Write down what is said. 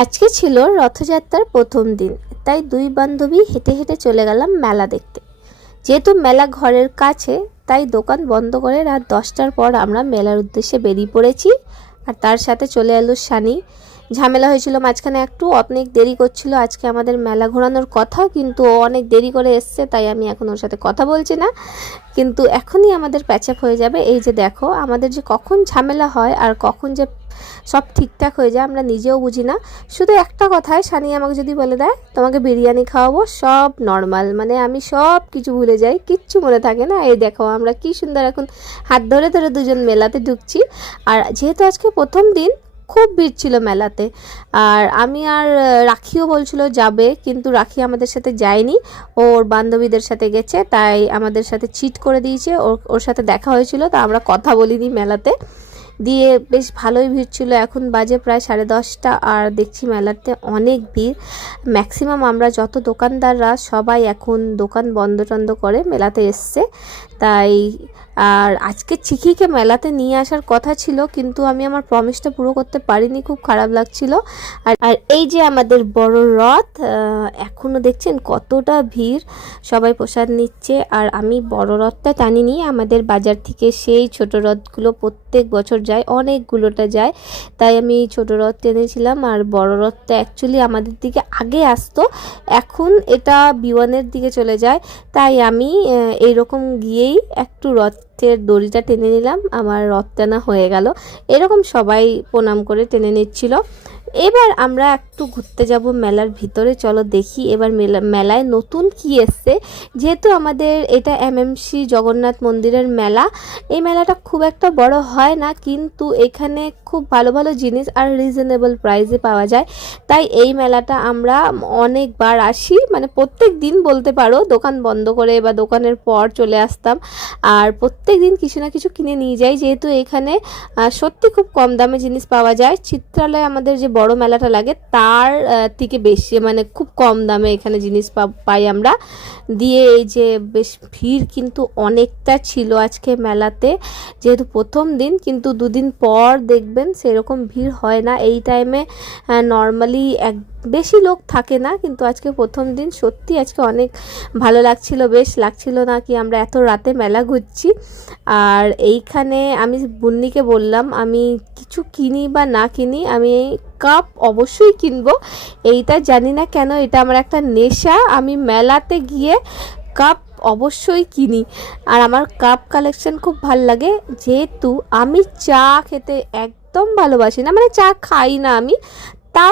আজকে ছিল রথযাত্রার প্রথম দিন, তাই দুই বান্ধবী হেঁটে হেঁটে চলে গেলাম মেলা দেখতে। যেহেতু মেলা ঘরের কাছে, তাই দোকান বন্ধ করে রাত 10টার পর আমরা মেলার উদ্দেশ্যে বেরিয়ে পড়েছি। আর তার সাথে চলে এলো সানি। ঝামেলা হয়েছিল মাঝখানে, একটু অনেক দেরি করছিল আজকে আমাদের মেলা ঘোরানোর কথা, কিন্তু ও অনেক দেরি করে এসছে, তাই আমি এখন ওর সাথে কথা বলছি না। কিন্তু এখনই আমাদের প্যাচআপ হয়ে যাবে। এই যে দেখো আমাদের যে কখন ঝামেলা হয় আর কখন যে সব ঠিকঠাক হয়ে যায় আমরা নিজেও বুঝি না। শুধু একটা কথায় সানি আমাকে যদি বলে দেয় তোমাকে বিরিয়ানি খাওয়াবো, সব নর্মাল, মানে আমি সব কিছু ভুলে যাই, কিচ্ছু মনে থাকে না। এই দেখো আমরা কি সুন্দর এখন হাত ধরে ধরে দুজন মেলাতে ঢুকছি। আর যেহেতু আজকে প্রথম দিন, খুব ভিড় ছিল মেলাতে। আর আমি আর রাখিও বলছিল যাবে, কিন্তু রাখি আমাদের সাথে যায়নি, ওর বান্ধবীদের সাথে গেছে, তাই আমাদের সাথে চিট করে দিয়েছে। ওর সাথে দেখা হয়েছিল, তা আমরা কথা বলিনি মেলাতে। দিয়ে বেশ ভালোই ভিড় ছিল। এখন বাজে প্রায় 10:30, আর দেখছি মেলাতে অনেক ভিড়। ম্যাক্সিমাম আমরা যত দোকানদাররা সবাই এখন দোকান বন্ধ টন্ধ করে মেলাতে এসছে। তাই আর আজকে চিকিকে মেলাতে নিয়ে আসার কথা ছিল, কিন্তু আমি আমার প্রমিসটা পুরো করতে পারিনি, খুব খারাপ লাগছিল। আর এই যে আমাদের বড় রথ, এখনও দেখছেন কতটা ভিড়, সবাই প্রসাদ নিচ্ছে। আর আমি বড় রথটা টানিনি, আমাদের বাজার থেকে সেই ছোট রথগুলো প্রত্যেক বছর যায়, অনেকগুলোটা যায়, তাই আমি ছোট রথ টেনেছিলাম। আর বড় রথটা অ্যাকচুয়ালি আমাদের দিকে আগে আসতো, এখন এটা বিওয়ানের দিকে চলে যায়, তাই আমি এইরকম গিয়েই একটু রথের দড়িটা টেনে নিলাম, আমার রথ টানা হয়ে গেল। এরকম সবাই প্রণাম করে টেনে নিচ্ছিল। এবার আমরা একটু ঘুরতে যাব মেলার ভিতরে, চলো দেখি এবার মেলায় নতুন কি এসছে। যেহেতু আমাদের এটা এমএমসি জগন্নাথ মন্দিরের মেলা, এই মেলাটা খুব একটা বড় হয় না, কিন্তু এখানে খুব ভালো ভালো জিনিস আর রিজনেবল প্রাইসে পাওয়া যায়, তাই এই মেলাটা আমরা অনেকবার আসি, মানে প্রত্যেক দিন বলতে পারো, দোকান বন্ধ করে বা দোকানের পর চলে আসতাম। আর প্রত্যেক দিন কিছু না কিছু কিনে নিয়ে যাই, যেহেতু এখানে সত্যি খুব কম দামে জিনিস পাওয়া যায়। চিত্রালয় আমাদের যে বড় মেলাটা লাগে তার থেকে বেশি, মানে খুব কম দামে এখানে জিনিস পাই আমরা। দিয়ে এই যে বেশ ভিড় কিন্তু অনেকটা ছিল আজকে মেলাতে, যেহেতু প্রথম দিন, কিন্তু দুদিন পর দেখবেন সেরকম ভিড় হয় না এই টাইমে। নর্মালি বেশি লোক থাকে না, কিন্তু আজকে প্রথম দিন সত্যি আজকে অনেক ভালো লাগছিল, বেশ লাগছিল না কি আমরা এত রাতে মেলা ঘুরছি। আর এইখানে আমি বুন্নিকে বললাম আমি কিছু কিনি বা না কিনি, আমি কাপ অবশ্যই কিনবো। এইটা জানি না কেন, এটা আমার একটা নেশা, আমি মেলাতে গিয়ে কাপ অবশ্যই কিনি। আর আমার কাপ কালেকশন খুব ভাল লাগে, যেহেতু আমি চা খেতে একদম ভালোবাসি না, মানে চা খাই না আমি,